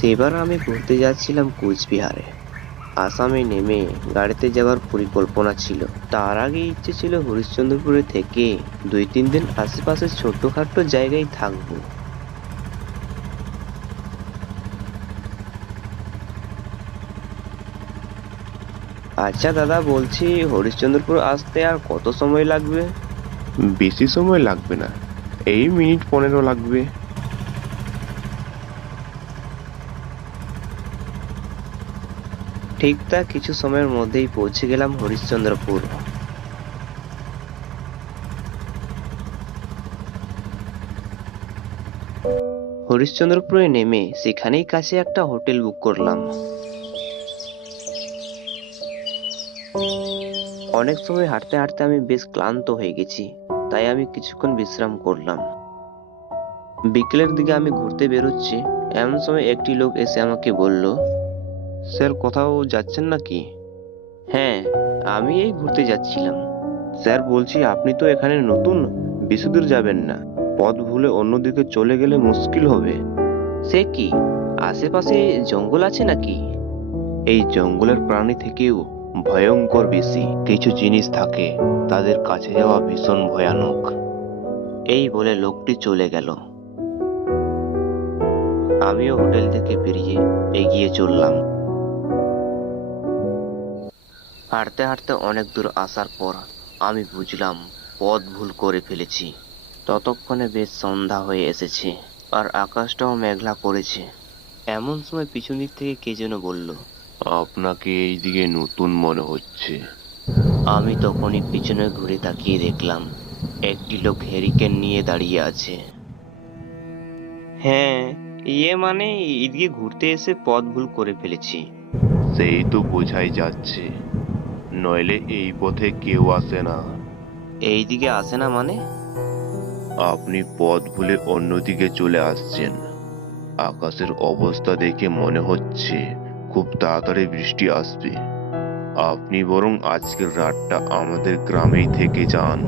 সেবার আমি ঘুরতে যাচ্ছিলাম কোচবিহারে। আসামে নেমে গাড়িতে যাওয়ার পরিকল্পনা ছিল। তার আগে ইচ্ছে ছিল হরিশ্চন্দ্রপুরে থেকে দুই তিন দিন আশেপাশে ছোট্টখাট্ট জায়গায় থাকব। আচ্ছা দাদা, বলছি হরিশ্চন্দ্রপুর আসতে আর কত সময় লাগবে? বেশি সময় লাগবে না। এই মিনিট পনেরো লাগবে। ঠিক তা কিছু সময়ের মধ্যেই পৌঁছে গেলাম হরিশ্চন্দ্রপুর। হরিশ্চন্দ্রপুরে নেমে সেখানেই কাছে একটা হোটেল বুক করলাম। অনেক সময় হাঁটতে হাঁটতে আমি বেশ ক্লান্ত হয়ে গেছি, তাই আমি কিছুক্ষণ বিশ্রাম করলাম। বিকেলের দিকে আমি ঘুরতে বেরোচ্ছি, এমন সময় একটি লোক এসে আমাকে বলল স্যার কোথাও যাচ্ছেন নাকি? হ্যাঁ আমি এই ঘুরতে যাচ্ছিলাম। স্যার বলছি আপনি তো এখানে নতুন বেশি দূর যাবেন না। পথ ভুলে অন্যদিকে চলে গেলে মুশকিল হবে। সে কি? আশেপাশে জঙ্গল আছে নাকি? এই জঙ্গলের প্রাণী থেকেও ভয়ঙ্কর বেশি। কিছু জিনিস থাকে তাদের কাছে যাওয়া ভীষণ ভয়ানক। এই বলে লোকটি চলে গেল। আমিও হোটেল থেকে বেরিয়ে এগিয়ে চললাম। হাঁটতে হাঁটতে অনেক দূর আসার পর আমি বুঝলাম পথ ভুল করে ফেলেছি। ততক্ষণে বেশ সন্ধ্যা হয়ে এসেছে আর আকাশটাও মেঘলা করেছে। এমন সময় পিছন দিক থেকে কে যেন বলল আপনাকে এই দিকে নতুন মনে হচ্ছে। আমি তখনই পিছনে ঘুরে তাকিয়ে দেখলাম একটি লোক হেরিকেন নিয়ে দাঁড়িয়ে আছে। হ্যাঁ ইয়ে মানে এদিকে ঘুরতে এসে পথ ভুল করে ফেলেছি। সেই তো বোঝাই যাচ্ছে। নইলে এই পথে কেউ আসে না। এই দিকে আসে না মানে? আপনি পথ ভুলে অন্যদিকে চলে আসছেন। আকাশের অবস্থা দেখে মনে হচ্ছে খুব তাড়াতাড়ি বৃষ্টি আসবে। আপনি বরং আজকের রাতটা আমাদের গ্রামেই থেকে যান।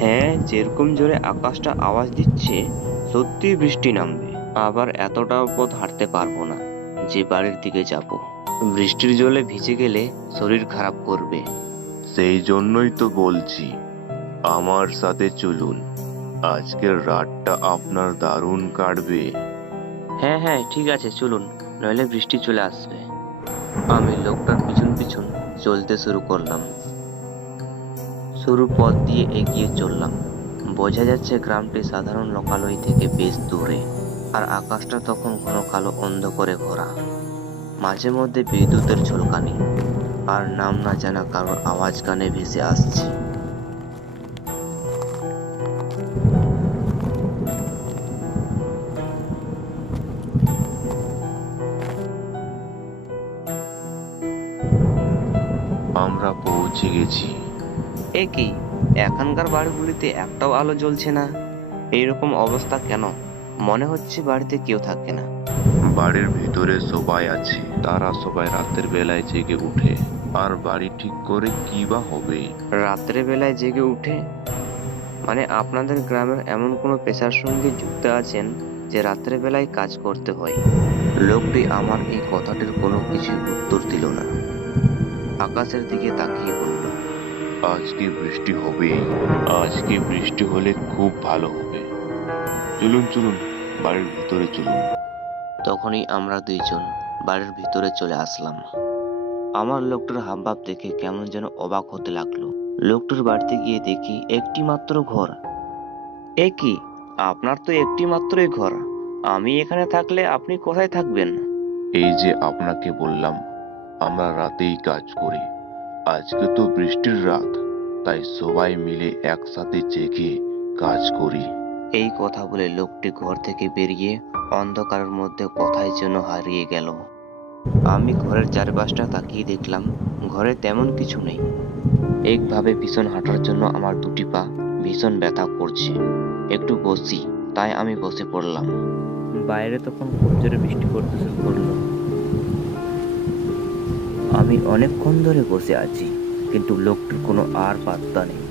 হ্যাঁ যেরকম জোরে আকাশটা আওয়াজ দিচ্ছে সত্যি বৃষ্টি নামবে। আবার এতটাও পথ হাঁটতে পারব না। যে বাড়ির দিকে যাব। বৃষ্টির জলে ভিজে গেলে শরীর খারাপ করবে। সেই জন্যই তো বলছি আমার সাথে চলুন। আজকের রাতটা আপনার দারুণ কাটবে। হ্যাঁ হ্যাঁ ঠিক আছে চলুন নইলে বৃষ্টি চলে আসবে। আমি লোকটার পিছন পিছন চলতে শুরু করলাম। শুরু পথ দিয়ে এগিয়ে চললাম। বোঝা যাচ্ছে গ্রামটি সাধারণ লোকালয় থেকে বেশ দূরে আর আকাশটা তখন ঘন কালো অন্ধকারে ভরা। মাঝে মধ্যে বিদ্যুতের ঝলকানি আর নাম না জানা কারোর আওয়াজ কানে ভেসে আসছে। আমরা পৌঁছে গেছি। এ কি? এখানকার বাড়িগুলিতে একটাও আলো জ্বলছে না? এইরকম অবস্থা কেন? মনে হচ্ছে বাড়িতে কেউ থাকে না। বাড়ির ভিতরে সবাই আছে। তারা সবাই রাতের বেলায় জেগে উঠে। আর বাড়ি ঠিক করে কি বা হবে? রাত্রে বেলায় জেগে উঠে? মানে আপনাদের গ্রামের এমন কোনো পেশার সঙ্গে যুক্ত আছেন যে রাত্রে বেলায় কাজ করতে হয়? লোকটি আমার এই কথাটির কোনো কিছু উত্তর দিল না। আকাশের দিকে তাকিয়ে বলল আজকে বৃষ্টি হবে? আজকে বৃষ্টি হলে খুব ভালো হবে। চলুন চলুন বাড়ির ভিতরে চলুন। তখনই আমরা দুইজন বাড়ির ভিতরে চলে আসলাম। আমার লোকটার হাবভাব দেখে কেমন যেন অবাক হতে লাগল। লোকটার বাড়িতে গিয়ে দেখি একটি মাত্র ঘর। এ কি? আপনার তো একটি মাত্রই ঘর। আমি এখানে থাকলে আপনি কোথায় থাকবেন? এই যে আপনাকে বললাম, আমরা রাতেই কাজ করি। আজকে তো বৃষ্টির রাত, তাই সবাই মিলে একসাথে জেগে কাজ করি। এই কথা বলে লোকটি ঘর থেকে বেরিয়ে অন্ধকারের মধ্যে কোথায় যেন হারিয়ে গেল। আমি ঘরের চারপাশটা তাকিয়ে দেখলাম, ঘরে তেমন কিছু নেই। একভাবে ভীষণ হাঁটার জন্য আমার দুটি পা ভীষণ ব্যথা করছে। একটু বসি, তাই আমি বসে পড়লাম। বাইরে তখন খুব জোরে বৃষ্টি পড়তে শুরু করল। আমি অনেকক্ষণ ধরে বসে আছি, কিন্তু লোকটির কোনো আর পাত্তা নেই।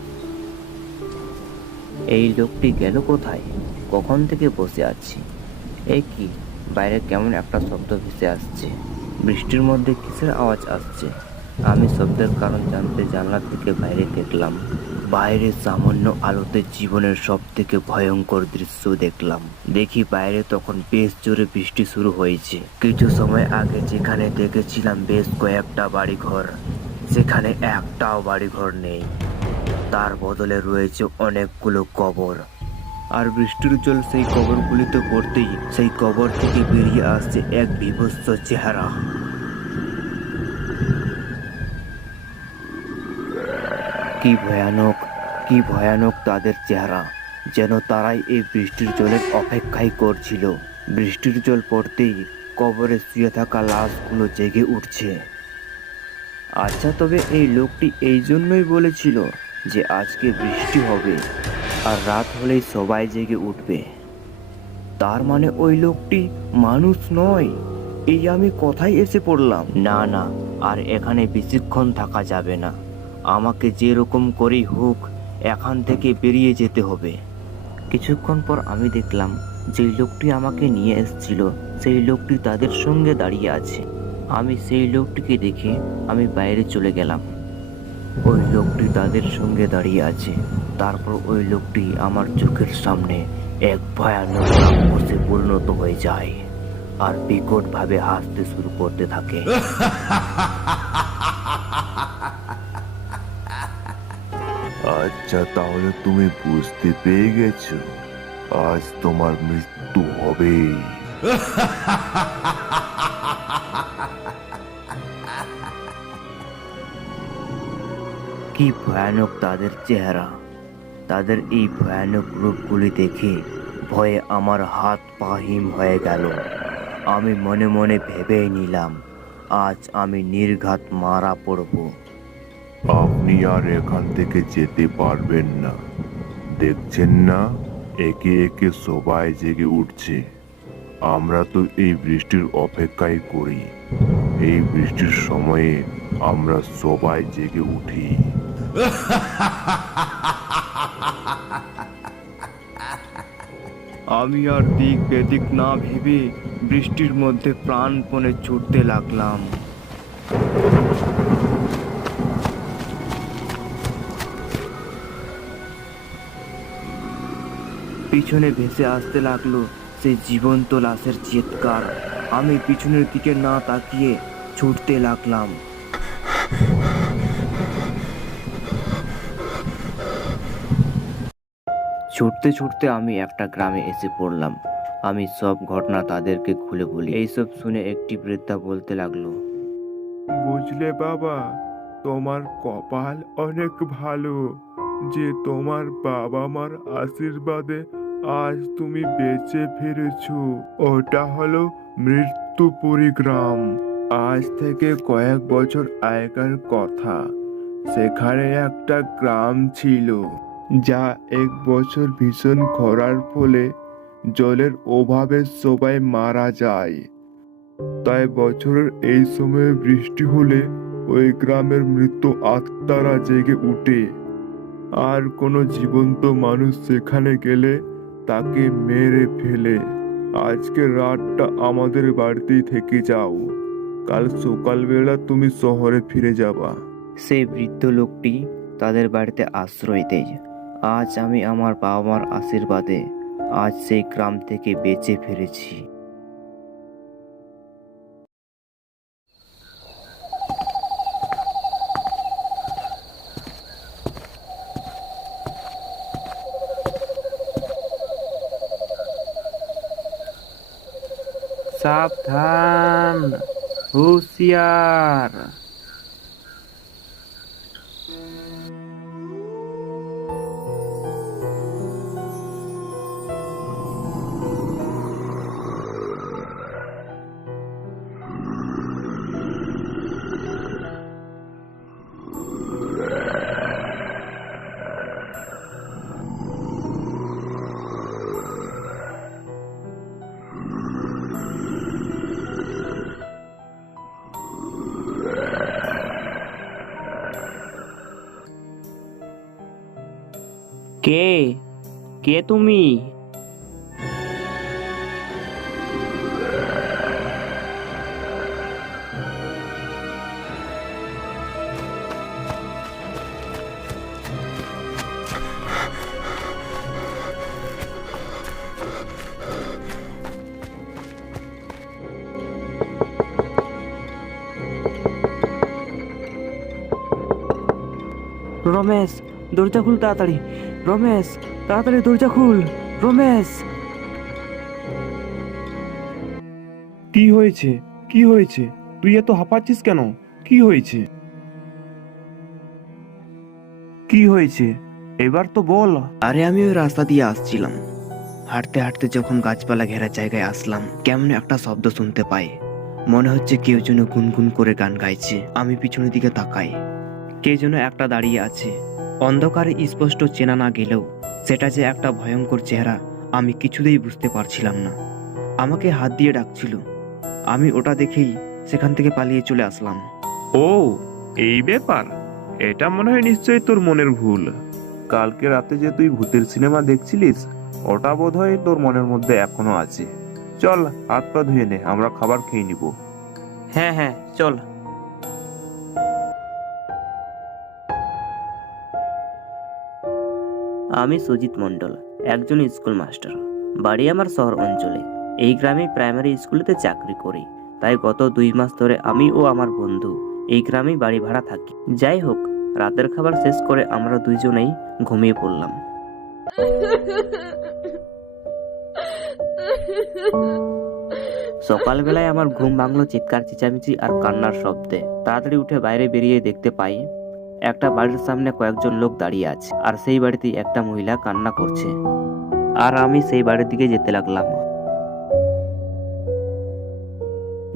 এই লোকটি গেল কোথায়? কখন থেকে বসে আছি? এ কি, বাইরে কেমন একটা শব্দ ভেসে আসছে। বৃষ্টির মধ্যে কিসের আওয়াজ আসছে? আমি শব্দের কারণ জানতে জানলার দিকে বাইরে দেখলাম। বাইরে সামান্য আলোতে জীবনের সব থেকে ভয়ঙ্কর দৃশ্য দেখলাম। দেখি বাইরে তখন বেশ জোরে বৃষ্টি শুরু হয়েছে। কিছু সময় আগে যেখানে দেখেছিলাম বেশ কয়েকটা বাড়িঘর, সেখানে একটাও বাড়িঘর নেই। তার বদলে রয়েছে অনেকগুলো কবর। আর বৃষ্টির জল সেই কবরগুলিতে পড়তেই সেই কবর থেকে বেরিয়ে আসছে এক বিভৎস চেহারা। কি ভয়ানক কি ভয়ানক তাদের চেহারা যেন তারাই এই বৃষ্টির জলের অপেক্ষাই করছিল। বৃষ্টির জল পড়তেই কবরে শুয়ে থাকা লাশগুলো জেগে উঠছে। আচ্ছা তবে এই লোকটি এই জন্যই বলেছিল যে আজকে বৃষ্টি হবে আর রাত হলেই সবাই জেগে উঠবে। তার মানে ওই লোকটি মানুষ নয়। এই আমি কথাই এসে পড়লাম। না না আর এখানে বেশিক্ষণ থাকা যাবে না। আমাকে যেরকম করেই হোক এখান থেকে বেরিয়ে যেতে হবে। কিছুক্ষণ পর আমি দেখলাম যেই লোকটি আমাকে নিয়ে এসেছিল সেই লোকটি তাদের সঙ্গে দাঁড়িয়ে আছে। আমি সেই লোকটিকে দেখে আমি বাইরে চলে গেলাম। ওই লোকটি তাদের সঙ্গে দাঁড়িয়ে আছে। তারপর ওই লোকটি আমার চোখের সামনে এক ভয়ানক রাক্ষসে পরিণত হয়ে যায় আর বিকট ভাবে হাসতে শুরু করতে থাকে। আচ্ছা তাহলে তুমি বুঝতে পেরে গেছো। আজ তোমার মৃত্যু হবে কি ভয়ানক তাদের চেহারা। তাদের এই ভয়ানক রূপগুলি দেখে ভয়ে আমার হাত পা হিম হয়ে গেল। আমি মনে মনে ভেবেই নিলাম, আজ আমি নির্ঘাত মারা পড়ব। আপনি আর এখান থেকে যেতে পারবেন না। দেখছেন না? একে একে সবাই জেগে উঠছে। আমরা তো এই বৃষ্টির অপেক্ষাই করি। এই বৃষ্টির সময়ে আমরা সবাই জেগে উঠি। আমি আর দিক বেদিক না ভেবে বৃষ্টির মধ্যে প্রাণপণে ছুটতে লাগলাম। পিছনে ভেসে আসতে লাগল সেই জীবন্ত লাশের চিৎকার। আমি পিছনের দিকে না তাকিয়ে ছুটতে লাগলাম। ছুটতে ছুটতে আমি একটা গ্রামে এসে পড়লাম। আমি সব ঘটনা তাদেরকে খুলে বলি। এইসব শুনে একটি বৃদ্ধা বলতে লাগল, বুঝলে বাবা, তোমার কপাল অনেক ভালো। যে তোমার বাবা মার আশীর্বাদে আজ তুমি বেঁচে ফিরেছো, ওটা হলো মৃত্যুপুরী গ্রাম। আজ থেকে কয়েক বছর আগেকার কথা। সেখানে একটা গ্রাম ছিল। যা এক বছর ভীষণ খরার ফলে জলের অভাবে সবাই মারা যায়। তাই বছরের এই সময়ে বৃষ্টি হলে ওই গ্রামের মৃত আত্মারা জেগে উঠে। আর কোনো জীবন্ত মানুষ সেখানে গেলে তাকে মেরে ফেলে। আজকে রাতটা আমাদের বাড়িতেই থেকে যাও। কাল সকালবেলা তুমি শহরে ফিরে যাবা। সেই বৃদ্ধ লোকটি তাদের বাড়িতে আশ্রয় দেয়। আজ আমি আমার বাবা মার আশীর্বাদে আজ সেই গ্রাম থেকে বেঁচে ফিরেছি। সাবধান হুঁশিয়ার। কে তুমি? রমেশ দরজা খুল তাড়াতাড়ি। রমেশ। তাড়াতাড়ি দরজা খুল। রমেশ! কি হয়েছে? কি হয়েছে? তুই এত হাঁপাচ্ছিস কেন? কি হয়েছে? কি হয়েছে? এবার তো বল। আরে আমি ওই রাস্তা দিয়ে আসছিলাম। হাঁটতে হাঁটতে যখন গাছপালা ঘেরা জায়গায় আসলাম কেমন একটা শব্দ শুনতে পাই। মনে হচ্ছে কেউ যেন গুনগুন করে গান গাইছে। আমি পিছনের দিকে তাকাই। কে যেন একটা দাঁড়িয়ে আছে। অন্ধকারে স্পষ্ট চেনা না গেলেও সেটা যে একটা ভয়ঙ্কর চেহারা আমি কিছুতেই বুঝতে পারছিলাম না। আমাকে হাত দিয়ে ডাকছিল। আমি ওটা দেখেই সেখান থেকে পালিয়ে চলে আসলাম। ও এই ব্যাপার? এটা মনে হয় নিশ্চয়ই তোর মনের ভুল। কালকে রাতে যে তুই ভূতের সিনেমা দেখছিলিস ওটা বোধ হয় তোর মনের মধ্যে এখনও আছে। চল হাত পা ধুয়ে নে আমরা খাবার খেয়ে নিব। হ্যাঁ হ্যাঁ চল। আমি সুজিত মণ্ডল, একজন স্কুল মাস্টার। বাড়ি আমার শহর অঞ্চলে। এই গ্রামে প্রাইমারি স্কুলেতে চাকরি করি। তাই গত দুই মাস ধরে আমি ও আমার বন্ধু এই গ্রামেই বাড়ি ভাড়া থাকি। যাই হোক, রাতের খাবার শেষ করে আমরা দুইজনেই ঘুমিয়ে পড়লাম। সকালবেলায় আমার ঘুম ভাঙলো চিৎকার, চেঁচামেচি আর কান্নার শব্দে। তাড়াতাড়ি উঠে বাইরে বেরিয়ে দেখতে পাই একটা বাড়ির সামনে কয়েকজন লোক দাঁড়িয়ে আছে, আর সেই বাড়িতে একটা মহিলা কান্না করছে। আর আমি সেই বাড়ির দিকে যেতে লাগলাম।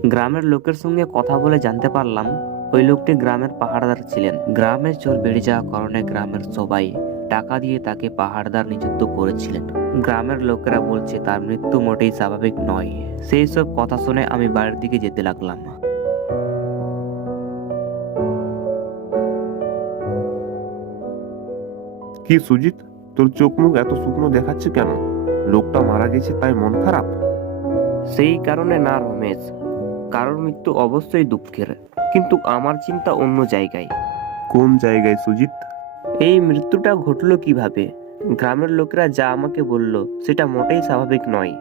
গ্রামের লোকের সঙ্গে কথা বলে জানতে পারলাম, ওই লোকটি গ্রামের পাহাড়দার ছিলেন। গ্রামের চোর বেড়ে যাওয়ার কারণে গ্রামের সবাই টাকা দিয়ে তাকে পাহাড়দার নিযুক্ত করেছিলেন। গ্রামের লোকেরা বলছে, তার মৃত্যু মোটেই স্বাভাবিক নয়। সেই সব কথা শুনে আমি বাড়ির দিকে যেতে লাগলাম। কি সুজিত? তোর চোখ মুখ এত শুকনো দেখাচ্ছে কেন? লোকটা মারা গেছে তাই মন খারাপ? সেই কারণে না রমেশ। কারোর মৃত্যু অবশ্যই দুঃখের কিন্তু আমার চিন্তা অন্য জায়গায়। কোন জায়গায় সুজিত? এই মৃত্যুটা ঘটলো কীভাবে? গ্রামের লোকেরা যা আমাকে বলল সেটা মোটেই স্বাভাবিক নয়।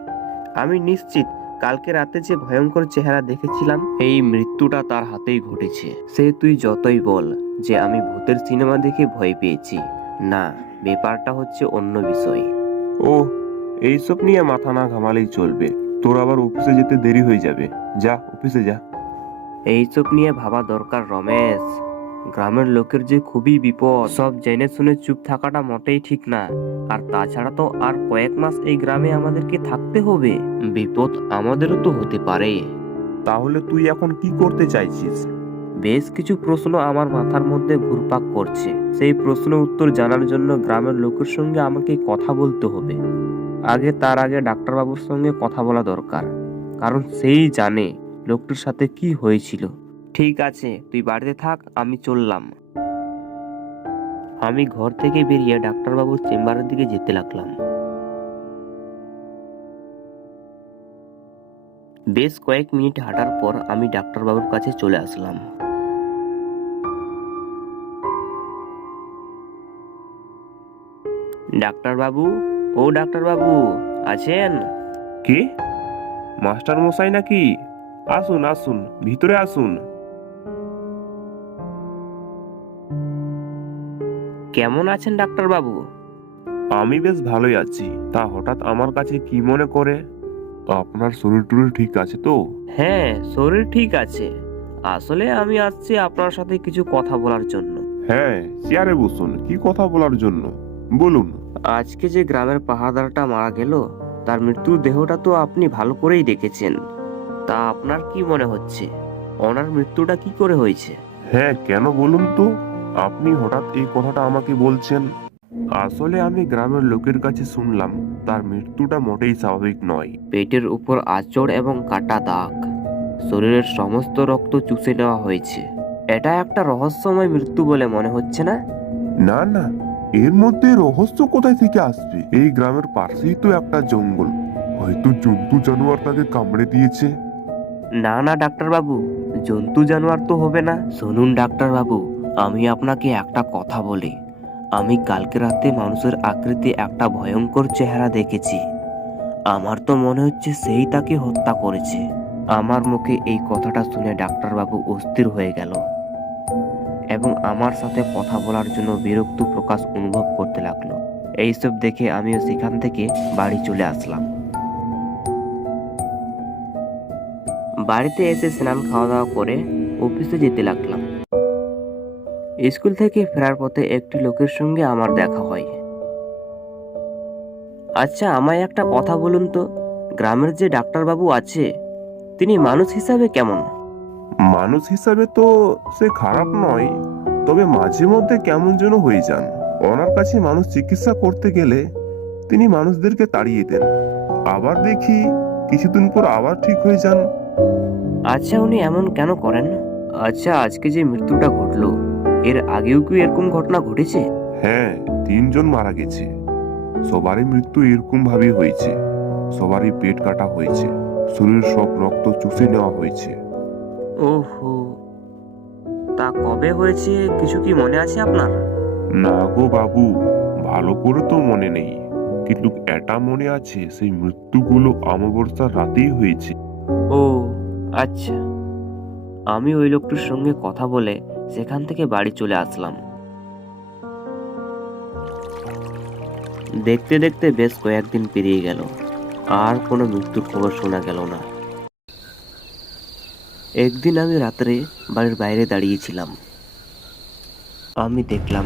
আমি নিশ্চিত কালকে রাতে যে ভয়ঙ্কর চেহারা দেখেছিলাম এই মৃত্যুটা তার হাতেই ঘটেছে। সে তুই যতই বল যে আমি ভূতের সিনেমা দেখে ভয় পেয়েছি। না ব্যাপারটা হচ্ছে অন্য বিষয়। ও এইসব নিয়ে মাথা না ঘামালেই চলবে। তোর আবার অফিসে যেতে দেরি হয়ে যাবে। যা অফিসে যা। এইসব নিয়ে ভাবা দরকার রমেশ। গ্রামের লোকের যে খুবই বিপদ। সব জেনে শুনে চুপ থাকাটা মোটেই ঠিক না। আর তাছাড়া তো আর কয়েক মাস এই গ্রামে আমাদেরকে থাকতে হবে। বিপদ আমাদেরও তো হতে পারে। তাহলে তুই এখন কি করতে চাইছিস? বেশ কিছু প্রশ্ন আমার মাথার মধ্যে ঘুরপাক করছে। সেই প্রশ্ন উত্তর জানার জন্য গ্রামের লোকের সঙ্গে আমাকে কথা বলতে হবে। আগে তার আগে ডাক্তারবাবুর সঙ্গে কথা বলা দরকার। কারণ সেই জানে লোকটির সাথে কি হয়েছিল। ঠিক আছে, তুই বাড়িতে থাক, আমি চললাম। আমি ঘর থেকে বেরিয়ে ডাক্তারবাবুর চেম্বারের দিকে যেতে লাগলাম। বেশ কয়েক মিনিট হাঁটার পর আমি ডাক্তারবাবুর কাছে চলে আসলাম। ডাক্তারবাবু? ও ডাক্তারবাবু আছেন? কে? মাস্টার মশাই নাকি? আসুন আসুন ভিতরে আসুন। কেমন আছেন ডাক্তারবাবু? আমি বেশ ভালোই আছি। তা হঠাৎ আমার কাছে কি মনে করে? আপনার শরীর টরীর ঠিক আছে তো? হ্যাঁ শরীর ঠিক আছে। আসলে আমি আসছি আপনার সাথে কিছু কথা বলার জন্য। হ্যাঁ চেয়ারে বসুন। কি কথা বলার জন্য? বলুন। আজকে যে গ্রামের পাহাড়দারটা মারা গেল তার মৃত্যুর দেহটা তো আপনি ভালো করেই দেখেছেন। তা আপনার কি মনে হচ্ছে? ওনার মৃত্যুটা কি করে হয়েছে? হ্যাঁ কেন বলুন তো? আপনি হঠাৎ এই কথাটা আমাকে বলছেন। আসলে আমি গ্রামের লোকের কাছে শুনলাম তার মৃত্যুটা মোটেই স্বাভাবিক নয়। পেটের উপর আচড় এবং কাটা দাগ। শরীরের সমস্ত রক্ত চুষে নেওয়া হয়েছে। এটা একটা রহস্যময় মৃত্যু বলে মনে হচ্ছে না? না না এর মধ্যে রহস্য কোথায় থেকে আসবে এই গ্রামের পাশেই তো একটা জঙ্গল। হয়তো জন্তু জানোয়ার তাকে কামড়ে দিয়েছে। না না, ডাক্তারবাবু। জন্তু জানোয়ার তো হবে না। শুনুন, ডাক্তারবাবু, আমি আপনাকে একটা কথা বলি। আমি কালকে রাতে মানুষের আকৃতি একটা ভয়ঙ্কর চেহারা দেখেছি। আমার তো মনে হচ্ছে সেই তাকে হত্যা করেছে। আমার মুখে এই কথাটা শুনে ডাক্তারবাবু অস্থির হয়ে গেল। এবং আমার সাথে কথা বলার জন্য বিরক্ত প্রকাশ অনুভব করতে লাগল। এইসব দেখে আমিও সেখান থেকে বাড়ি চলে আসলাম। বাড়িতে এসে স্নান খাওয়া দাওয়া করে অফিসে যেতে লাগলাম। স্কুল থেকে ফেরার পথে একটি লোকের সঙ্গে আমার দেখা হয়। আচ্ছা আমায় একটা কথা বলুন তো। গ্রামের যে ডাক্তারবাবু আছে, তিনি মানুষ হিসাবে কেমন? মানুষ হিসাবে তো সে খারাপ নয় তবে মাঝে মধ্যে কেমন যেন হয়ে যান। ওনার কাছে মানুষ চিকিৎসা করতে গেলে তিনি মানুষদেরকে তাড়িয়ে দেন। আবার দেখি কিছুদিন পর আবার ঠিক হয়ে যান। আচ্ছা উনি এমন কেন করেন? আচ্ছা আজকে যে মৃত্যুটা ঘটলো এর আগেও কি এরকম ঘটনা ঘটেছে? হ্যাঁ তিনজন মারা গেছে। সবারই মৃত্যু এরকম ভাবে হয়েছে। সবারই পেট কাটা হয়েছে। শরীর সব রক্ত চুষে নেওয়া হয়েছে। ওহো তা কবে হয়েছে কিছু কি মনে আছে আপনার? না গো বাবু ভালো করে তো মনে নেই। কিন্তু এটা মনে আছে সেই মৃত্যুগুলো অমাবস্যার রাতেই হয়েছে। ও আচ্ছা। আমি ওই লোকটির সঙ্গে কথা বলে সেখান থেকে বাড়ি চলে আসলাম। দেখতে দেখতে বেশ কয়েকদিন পেরিয়ে গেল। আর কোনো মৃত্যুর খবর শোনা গেল না। একদিন আমি রাত্রে বাড়ির বাইরে দাঁড়িয়েছিলাম। আমি দেখলাম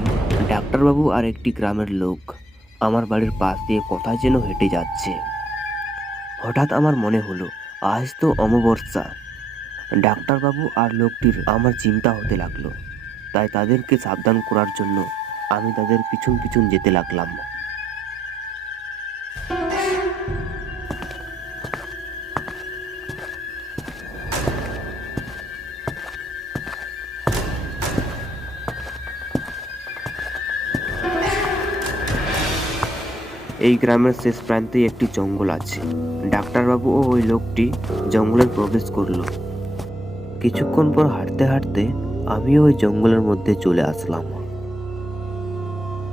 ডাক্তারবাবু আর একটি গ্রামের লোক আমার বাড়ির পাশ দিয়ে কোথায় যেন হেঁটে যাচ্ছে। হঠাৎ আমার মনে হলো, আজ তো অমাবস্যা। ডাক্তারবাবু আর লোকটির আমার চিন্তা হতে লাগল, তাই তাদেরকে সাবধান করার জন্য আমি তাদের পিছন পিছন যেতে লাগলাম। এই গ্রামের শেষ প্রান্তে একটি জঙ্গল আছে। ডাক্তারবাবু ও ওই লোকটি জঙ্গলে প্রবেশ করল। কিছুক্ষণ পর হাঁটতে হাঁটতে আমিও ওই জঙ্গলের মধ্যে চলে আসলাম।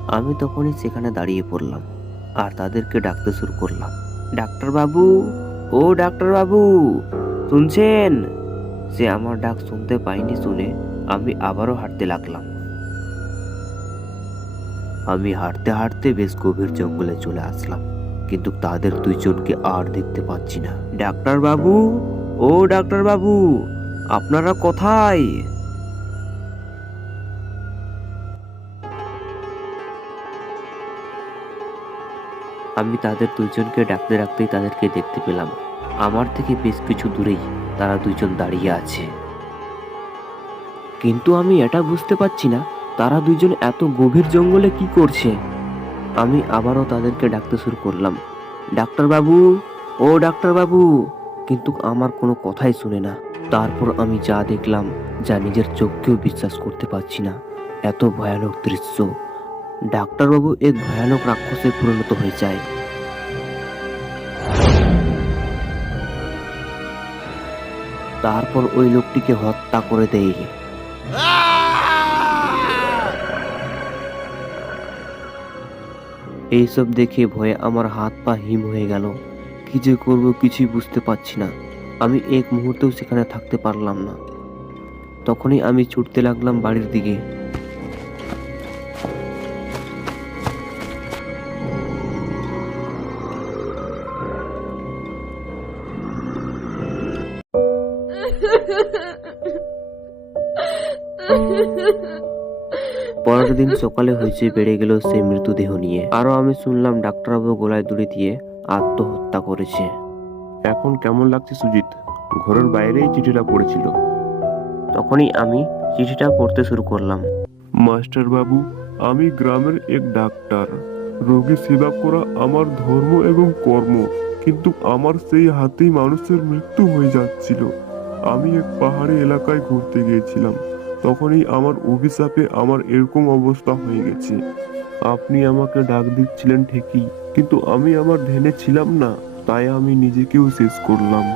আমি তখনই সেখানে দাঁড়িয়ে পড়লাম আর তাদেরকে ডাকতে শুরু করলাম। ডাক্তারবাবু, ও ডাক্তারবাবু, শুনছেন? সে আমার ডাক শুনতে পাইনি শুনে আমি আবারও হাঁটতে লাগলাম। আমি হাঁটতে হাঁটতে বেশ গভীর জঙ্গলে চলে আসলাম। কিন্তু তাদের দুইজনকে আর দেখতে পাচ্ছি না। ডাক্তার বাবু ও ডাক্তার বাবু আপনারা কোথায়? আমি তাদের দুইজনকে ডাকতে ডাকতেই তাদেরকে দেখতে পেলাম। আমার থেকে বেশ কিছু দূরেই তারা দুইজন দাঁড়িয়ে আছে। কিন্তু আমি এটা বুঝতে পারছি না তারা দুইজন এত গভীর জঙ্গলে কি করছে? আমি আবারও তাদেরকে ডাকতে শুরু করলাম। ডাক্তারবাবু, ও ডাক্তারবাবু। কিন্তু আমার কোনো কথাই শুনে না। তারপর আমি যা দেখলাম, যা নিজের চোখকেও বিশ্বাস করতে পারছি না, এত ভয়ানক দৃশ্য। ডাক্তারবাবু এক ভয়ানক রাক্ষসে পরিণত হয়ে যায়। তারপর ওই লোকটিকে হত্যা করে দেয়। এইসব দেখে ভয়ে আমার হাত পা হিম হয়ে গেল। কি যে করব কিছুই বুঝতে পারছি না। আমি এক মুহূর্তেও সেখানে থাকতে পারলাম না। তখনই আমি ছুটতে লাগলাম বাড়ির দিকে। দিন সকালে হয়েছে বেড়ে গেল সেই মৃতদেহ নিয়ে। আরও আমি শুনলাম ডাক্তারবাবু গলায় দড়ি দিয়ে আত্মহত্যা করেছে। এখন কেমন লাগছে সুজিত? ঘরের বাইরেই চিঠিটা পড়েছিল। তখনই আমি চিঠিটা পড়তে শুরু করলাম। মাস্টার বাবু আমি গ্রামের এক ডাক্তার। রোগী সেবা করা আমার ধর্ম এবং কর্ম কিন্তু আমার সেই হাতেই মানুষের মৃত্যু হয়ে যাচ্ছিল। আমি এক পাহাড়ি এলাকায় ঘুরতে গিয়েছিলাম। তখনই আমার অভিশাপে আমার এরকম অবস্থা হয়ে গেছে। আপনি আমাকে ডাক দিচ্ছিলেন ঠিকই, কিন্তু আমি আমার ধ্যানে ছিলাম না, তাই আমি নিজেকেও শেষ করলাম।